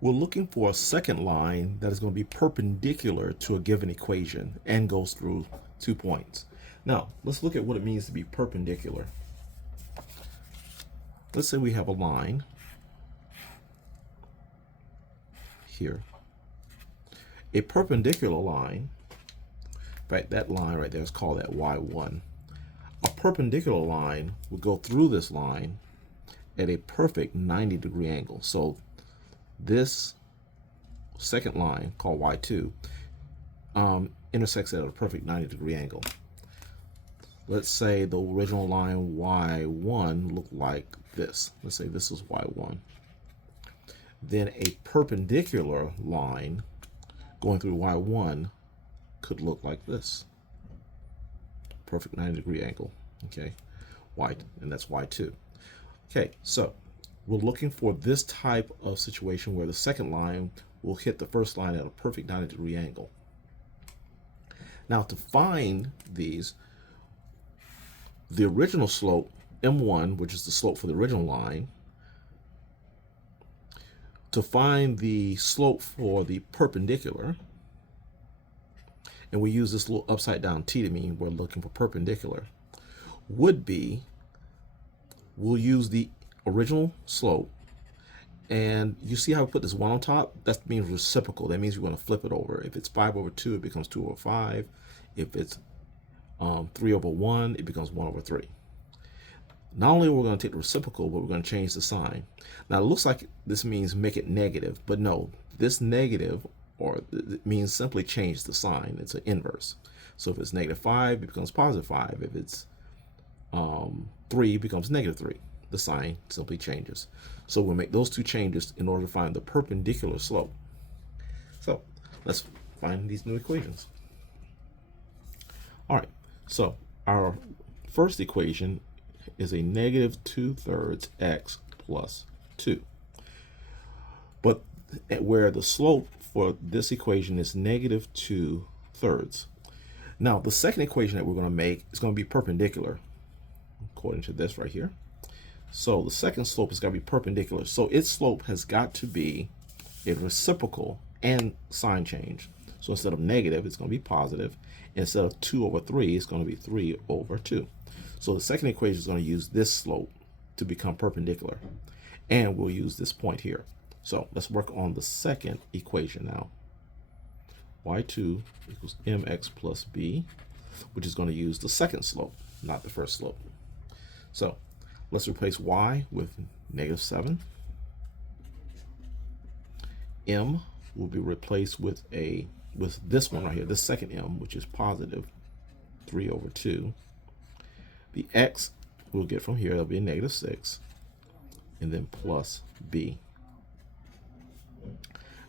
We're looking for a second line that is going to be perpendicular to a given equation and goes through 2 points. Now, let's look at what it means to be perpendicular. Let's say we have a line here. A perpendicular line, in fact, that line right there is called that y1. A perpendicular line will go through this line at a perfect 90-degree angle. So this second line, called y2, intersects at a perfect 90-degree angle. Let's say the original line y1 looked like this. Let's say this is y1. Then a perpendicular line going through y1 could look like this. Perfect 90-degree angle. Okay, and that's y2. Okay, so we're looking for this type of situation where the second line will hit the first line at a perfect 90-degree angle. Now, to find these, the original slope, m1, which is the slope for the original line, to find the slope for the perpendicular, and we use this little upside down t to mean we're looking for perpendicular, would be, we'll use the original slope, and you see how we put this 1 on top? That means reciprocal. That means we're going to flip it over. If it's 5 over 2, it becomes 2 over 5. If it's 3 over 1, it becomes 1 over 3. Not only are we going to take the reciprocal, but we're going to change the sign. Now, it looks like this means make it negative, but no, this negative, or it means simply change the sign. It's an inverse. So if it's -5, it becomes +5. If it's 3, it becomes -3. The sign simply changes. So we'll make those two changes in order to find the perpendicular slope. So let's find these new equations. All right, so our first equation is a -2/3 x plus 2. But where the slope for this equation is -2/3. Now, the second equation that we're going to make is going to be perpendicular, according to this right here. So the second slope has got to be perpendicular. So its slope has got to be a reciprocal and sign change. So instead of negative, it's going to be positive. Instead of 2 over 3, it's going to be 3 over 2. So the second equation is going to use this slope to become perpendicular. And we'll use this point here. So let's work on the second equation now. y2 equals mx plus b, which is going to use the second slope, not the first slope. So let's replace y with -7. M will be replaced with this one right here, this second m, which is positive 3 over 2. The x we'll get from here, that'll be a -6, and then plus b.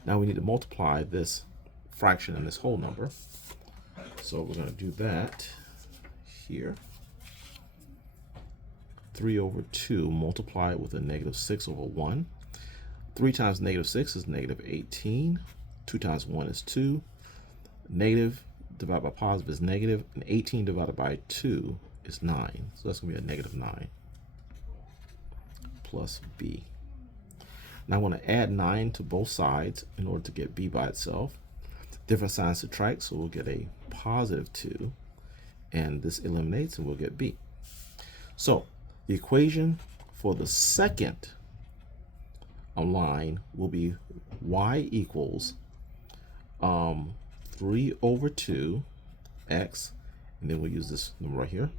Now we need to multiply this fraction and this whole number. So we're going to do that here. 3 over 2, multiply it with a -6 over 1. 3 times -6 is -18. 2 times 1 is 2. Negative divided by positive is negative, and 18 divided by 2 is 9. So that's going to be a -9 plus b. Now I want to add 9 to both sides in order to get b by itself. Different signs subtract, so we'll get a +2, and this eliminates, and we'll get b. So the equation for the second line will be y equals 3 over 2 x, and then we'll use this number right here,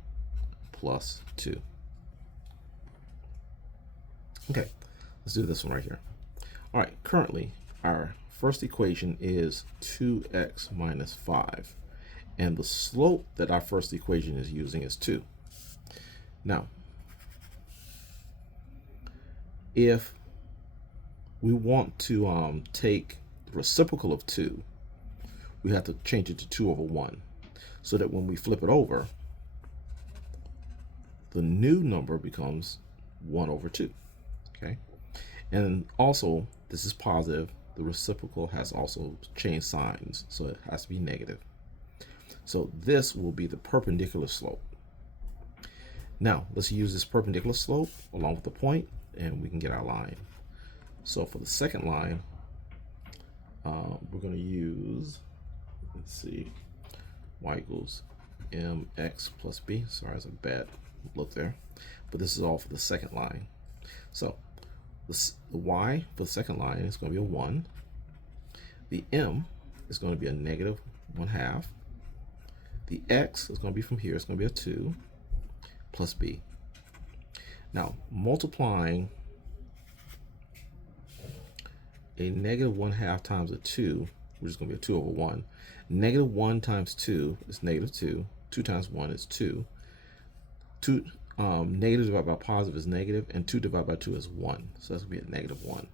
plus 2. Okay, let's do this one right here. All right, currently our first equation is 2x minus 5, and the slope that our first equation is using is 2. Now, if we want to take the reciprocal of 2, we have to change it to 2 over 1, so that when we flip it over, the new number becomes 1 over 2. Okay, and also this is positive. The reciprocal has also changed signs, so it has to be negative. So this will be the perpendicular slope. Now let's use this perpendicular slope along with the point, and we can get our line. So for the second line, we're going to use, let's see, y equals mx plus b. Sorry, that's a bad look there. But this is all for the second line. So the y for the second line is going to be a 1. The m is going to be a negative 1/2. The x is going to be from here. It's going to be a 2 plus b. Now, multiplying a negative 1/2 times a 2, which is going to be a 2 over 1. Negative 1 times 2 is negative 2. 2 times 1 is 2. Negative divided by positive is negative, and 2 divided by 2 is 1. So that's going to be a negative 1.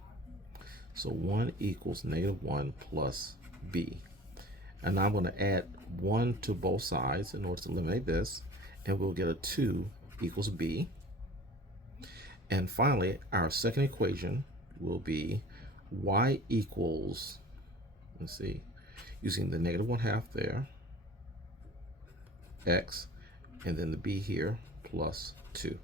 So 1 equals negative 1 plus b. And now I'm going to add 1 to both sides in order to eliminate this, and we'll get a 2 equals b. And finally, our second equation will be y equals, let's see, using the negative 1/2 there, x, and then the b here, plus 2.